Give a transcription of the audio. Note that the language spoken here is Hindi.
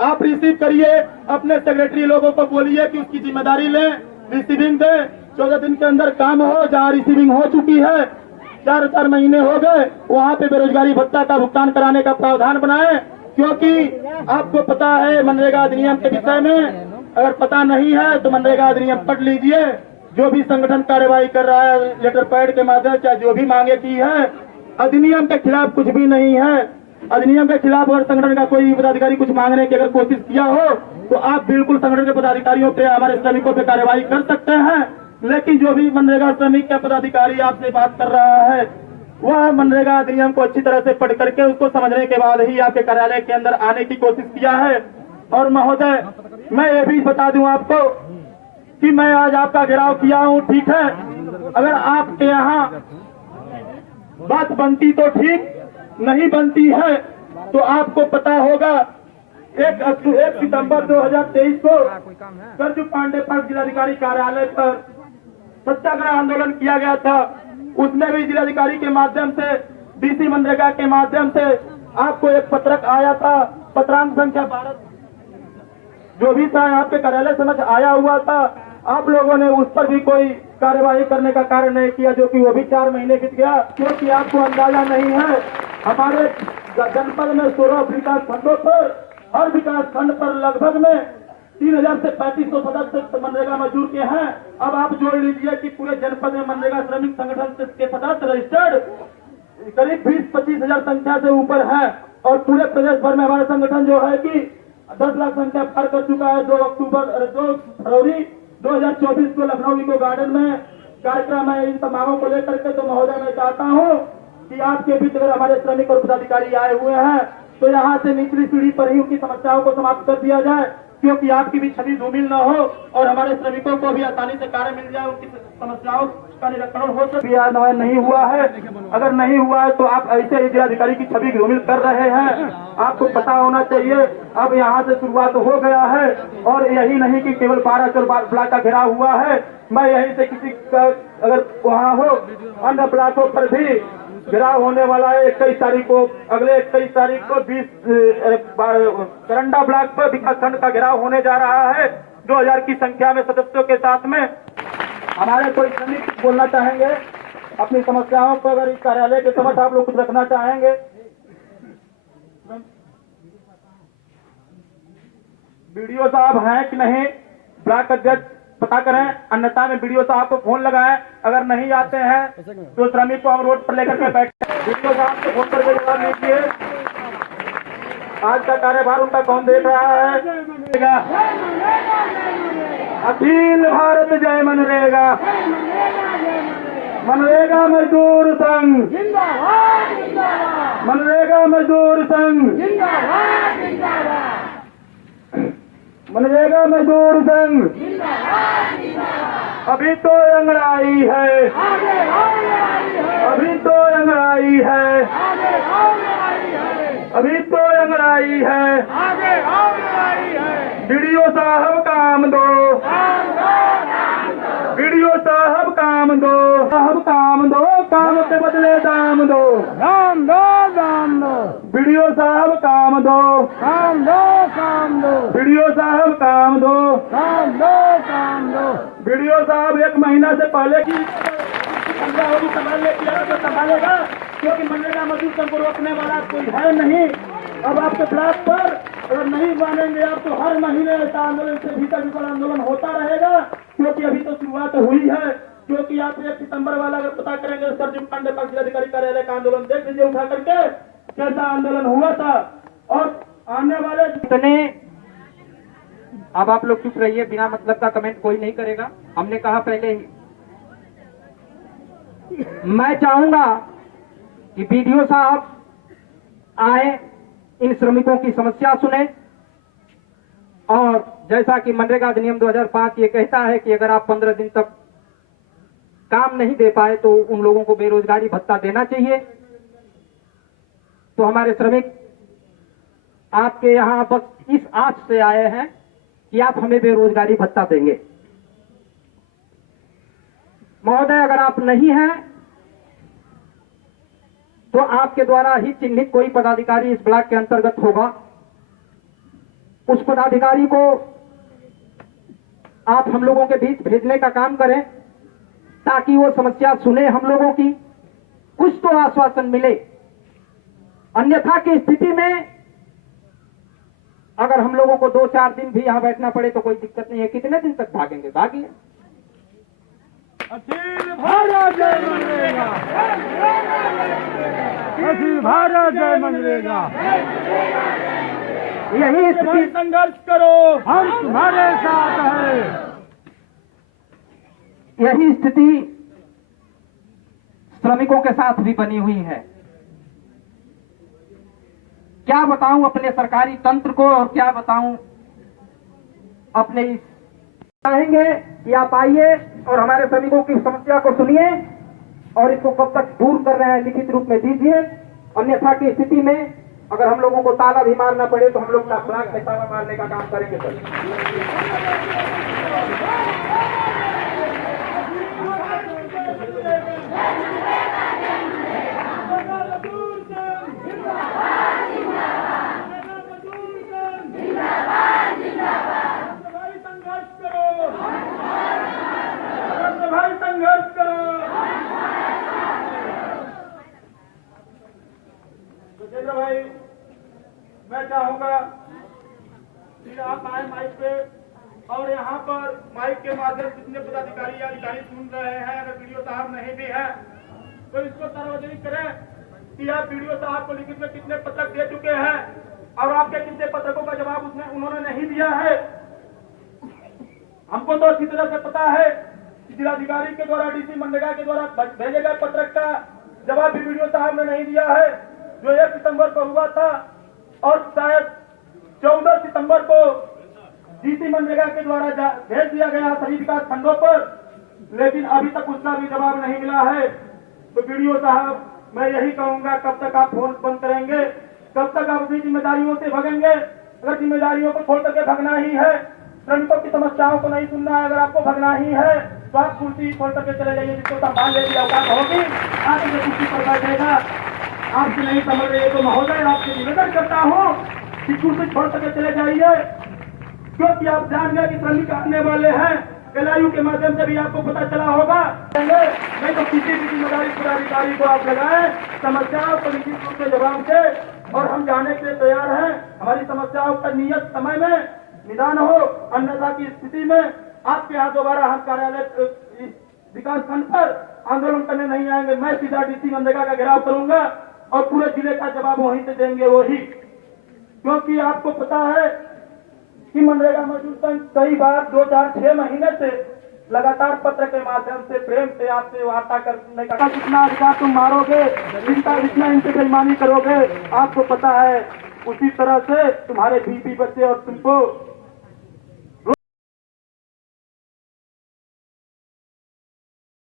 आप रिसीव करिए, अपने सेक्रेटरी लोगों को बोलिए कि उसकी जिम्मेदारी लें, रिसीविंग दे। 14 दिन के अंदर काम हो, जहाँ रिसीविंग हो चुकी है 4 महीने हो गए, वहाँ पे बेरोजगारी भत्ता का भुगतान कराने का प्रावधान बनाए। क्योंकि आपको पता है मनरेगा अधिनियम के विषय में, अगर पता नहीं है तो मनरेगा अधिनियम पढ़ लीजिए। जो भी संगठन कार्यवाही कर रहा है लेटर पैड के माध्यम से जो भी मांगे की है, अधिनियम के खिलाफ कुछ भी नहीं है। अधिनियम के खिलाफ अगर संगठन का कोई पदाधिकारी कुछ मांगने की अगर कोशिश किया हो तो आप बिल्कुल संगठन के पदाधिकारियों पे, हमारे श्रमिकों पे कार्यवाही कर सकते हैं। लेकिन जो भी मनरेगा श्रमिक का पदाधिकारी आपसे बात कर रहा है, वह मनरेगा अधिनियम को अच्छी तरह से पढ़ करके उसको समझने के बाद ही आपके कार्यालय के अंदर आने की कोशिश किया है। और महोदय, मैं ये भी बता दूं आपको कि मैं आज आपका घेराव किया हूं, ठीक है। अगर आपके यहाँ बात बनती तो ठीक, नहीं बनती है तो आपको पता होगा 1 सितंबर 2023 को सरजू पांडे पार्क जिलाधिकारी कार्यालय पर सत्याग्रह आंदोलन किया गया था। उसमें भी जिलाधिकारी के माध्यम से, डीसी मनरेगा के माध्यम से आपको एक पत्रक आया था, पत्रांक संख्या 12 जो भी था आपके कार्यालय समझ आया हुआ था। आप लोगों ने उस पर भी कोई कार्यवाही करने का कार्य नहीं किया, जो कि वो भी 4 महीने बीत गया। क्योंकि आपको अंदाजा नहीं है, हमारे जनपद में 16 विकास खंडों पर, हर विकास खंड पर लगभग में 3000 से 3500 सदस्य मनरेगा मजदूर के हैं। अब आप जोड़ लीजिए कि पूरे जनपद में मनरेगा श्रमिक संगठन के सदस्य रजिस्टर्ड करीब 20-25 हजार संख्या से ऊपर है। और पूरे प्रदेश भर में हमारा संगठन जो है कि 10 लाख संख्या पार कर चुका है। 2 फरवरी 2024 को लखनऊ इको गार्डन में कार्यक्रम है इन तमामों को लेकर के। तो महोदय, मैं चाहता हूँ कि आपके बीच अगर हमारे श्रमिक और पदाधिकारी आए हुए हैं तो यहाँ से निचली सीढ़ी पर ही उनकी समस्याओं को समाप्त कर दिया जाए, क्योंकि आपकी भी छवि धूमिल न हो और हमारे श्रमिकों को भी आसानी से कार्य मिल जाए, उनकी समस्याओं का निराकरण हो सके। नहीं हुआ है, अगर नहीं हुआ है तो आप ऐसे ही जिलाधिकारी की छवि धूमिल कर रहे हैं। आपको पता होना चाहिए अब यहाँ से शुरुआत हो गया है। और यही नहीं कि केवल 12 ब्लॉक का घेराव हुआ है, मैं यहीं से किसी का अगर वहाँ हो अन्य ब्लॉकों पर भी घेराव होने वाला है। 21 तारीख को, अगले 21 तारीख को 20 करंडा ब्लॉक पर विकास खंड का घेराव होने जा रहा है 2000 की संख्या में सदस्यों के साथ में। हमारे कोई श्रमिक बोलना चाहेंगे अपनी समस्याओं को, अगर इस कार्यालय के समक्ष आप लोग कुछ रखना चाहेंगे? वीडियो साहब हैं कि नहीं, ब्लॉक अध्यक्ष पता करें, अन्यथा में वीडियो साहब को फोन लगाएं। अगर नहीं आते हैं तो श्रमिक को हम रोड पर लेकर के बैठे, वीडियो साहब को फोन करके जवाब लीजिए। आज का कार्यभार उनका कौन देख रहा है? अखिल भारत जय मनरेगा, मनरेगा मजदूर संघ, मनरेगा मजदूर संघ, मनरेगा मजदूर संघ। अभी तो अंगड़ाई है, अभी तो अंगड़ाई है, अभी तो अंगड़ाई है। वीडियो साहब काम दो, वीडियो साहब काम दो, साहब काम दो, काम के बदले दाम दो, दाम दो, दाम दो। वीडियो साहब काम दो, काम दो, काम दो। वीडियो साहब काम दो, काम दो, काम दो। वीडियो साहब 1 महीना से पहले की होगी संभालने की तो संभालेगा, क्योंकि मनरेगा मजदूर संघ को रोकने वाला कोई है नहीं। अब आपके ब्लॉक पर अगर नहीं मानेंगे आप तो हर महीने ऐसा आंदोलन से भीतर भीतर आंदोलन होता रहेगा, क्योंकि अभी तो शुरुआत हुई है। क्योंकि आप 1 सितंबर वाला अगर पता करेंगे सरजू पांडे पार्क जिलाधिकारी कार्यालय का आंदोलन देख लीजिए उठा करके, कैसा आंदोलन हुआ था। और आने वाले इतने, अब आप लोग चुप रहिए, बिना मतलब का कमेंट कोई नहीं करेगा। हमने कहा पहले ही, मैं चाहूंगा कि वीडियो साहब आए, इन श्रमिकों की समस्या सुने। और जैसा कि मनरेगा अधिनियम 2005 ये कहता है कि अगर आप 15 दिन तक काम नहीं दे पाए तो उन लोगों को बेरोजगारी भत्ता देना चाहिए। तो हमारे श्रमिक आपके यहाँ बस इस आस से आए हैं कि आप हमें बेरोजगारी भत्ता देंगे। महोदय, अगर आप नहीं हैं तो आपके द्वारा ही चिन्हित कोई पदाधिकारी इस ब्लॉक के अंतर्गत होगा उस पदाधिकारी को आप हम लोगों के बीच भेजने का काम करें, ताकि वो समस्या सुने हम लोगों की, कुछ तो आश्वासन मिले। अन्यथा की स्थिति में अगर हम लोगों को 2-4 दिन भी यहां बैठना पड़े तो कोई दिक्कत नहीं है। कितने दिन तक भागेंगे, भागिए। अखिल भारत जय मनरेगा, अखिल भारत जय मनरेगा। यही स्थिति, संघर्ष करो, हम तुम्हारे साथ हैं। यही स्थिति श्रमिकों के साथ भी बनी हुई है। क्या बताऊं अपने सरकारी तंत्र को और क्या बताऊं अपने इस, चाहेंगे कि आप आइए और हमारे श्रमिकों की समस्या को सुनिए और इसको कब तक दूर कर रहे हैं लिखित रूप में दीजिए। अन्यथा की स्थिति में अगर हम लोगों को ताला भी मारना पड़े तो हम लोग फ्लैग में ताला मारने का काम करेंगे सर। संघर्ष करो। जितेंद्र भाई, मैं चाहूंगा कि आप आए माइक पे और यहाँ पर माइक के माध्यम से जितने पदाधिकारी या अधिकारी सुन रहे हैं, अगर वीडियो साहब नहीं भी है तो इसको सार्वजनिक करें कि आप वीडियो साहब को लिखित में कितने पत्रक दे चुके हैं और आपके कितने पत्रकों का जवाब उन्होंने नहीं दिया है। हमको तो अच्छी तरह से पता है कि जिलाधिकारी के द्वारा, डीसी मनरेगा के द्वारा भेजे गए पत्रक का जवाब भी वीडियो साहब ने नहीं दिया है, जो 1 सितंबर को हुआ था और शायद 14 सितंबर को डीसी मनरेगा के द्वारा भेज दिया गया सभी विकास खंडों पर, लेकिन अभी तक उसका भी जवाब नहीं मिला है। तो वीडियो साहब, मैं यही कहूंगा, कब तक आप फोन बंद करेंगे, कब तक आप अपनी जिम्मेदारियों से भगेंगे? अगर जिम्मेदारियों को छोड़ करके भगना ही है, श्रमिकों की समस्याओं को नहीं सुनना है, अगर आपको भगना ही है तो आप कुर्सी छोड़ करके चले जाइए, जिसको संभालने की औकात होगी आप इसे कुर्सी पर बैठेगा। आपसे नहीं समझ रहे तो महोदय आपसे निवेदन करता हूँ कि कुर्सी छोड़ करके चले जाइए, क्योंकि आप जान गए कि श्रमिक आने वाले हैं। LIU के माध्यम से भी आपको पता चला होगा, नहीं तो किसी भी जिम्मेदारी पदाधिकारी को आप लगाएं, समस्याओं को निश्चित रूप से जवाब दे और हम जाने के लिए तैयार हैं। हमारी समस्याओं का नियत समय में निदान हो, अन्यथा की स्थिति में आपके यहाँ दोबारा हम कार्यालय विकास खंड पर आंदोलन करने नहीं आएंगे। मैं सीधा डीसी मनरेगा का घेराव करूंगा और पूरे जिले का जवाब वहीं से देंगे वही, क्योंकि आपको पता है कि मनरेगा मजदूर संघ कई बार 2-4-6 महीने से लगातार पत्र के माध्यम से प्रेम से आपसे वार्ता करने का, जितना अधिकार तुम मारोगे, जितना इनसे बेईमानी करोगे, आपको पता है उसी तरह से तुम्हारे बीवी बच्चे और तुमको